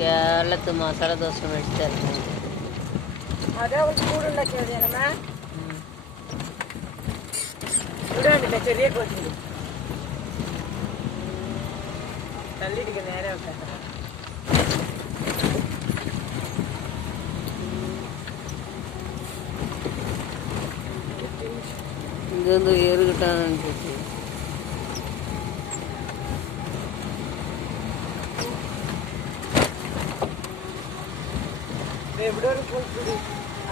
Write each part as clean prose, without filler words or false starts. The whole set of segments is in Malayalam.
കേരളത്തിൽ മസാല ദോശ മേടിച്ചായിരുന്നു. ചെറിയ കോച്ചിൽ തള്ളിയിരിക്കും നേരെ വെക്കാൻ. ഇതൊന്നും ഏറ് കിട്ടാനനുസരിച്ച് എവിടെ ഒരു കോഴിക്കൂട്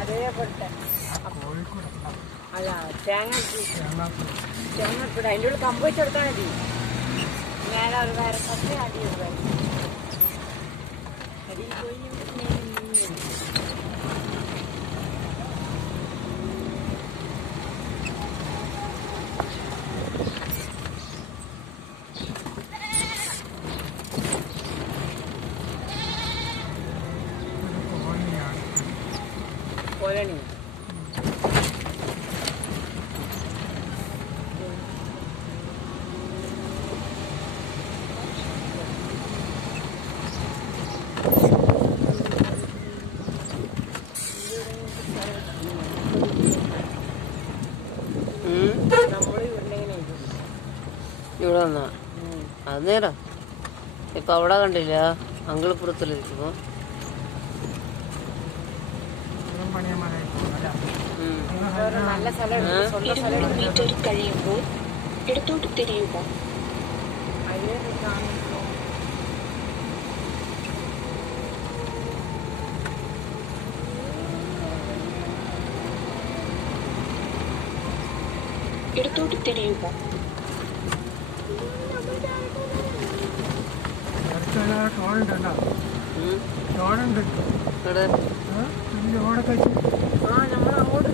അതേപോലത്തെ അല്ല തേങ്ങക്കൂട് അതിൻ്റെ ഉള്ളിൽ കമ്പ് വെച്ചെടുത്താൽ മതി. നേരെ ഒരു വേറെ കുറച്ച് അടി അടി പോയി കോലണി ഇവിടെ വന്നാ അത് നേരം ഇപ്പൊ അവിടെ കണ്ടില്ല അങ്കിളിപ്പുറത്തിലിരിക്കുമ്പോ നല്ല സ്ഥലം മീറ്റർ കഴിയുമ്പോൾ ഇടത്തോട്ട് തിരിയുക. ഇടത്തോട്ട് തിരിയുക. ഇവിടെ നമ്മളങ്ങോട്ട്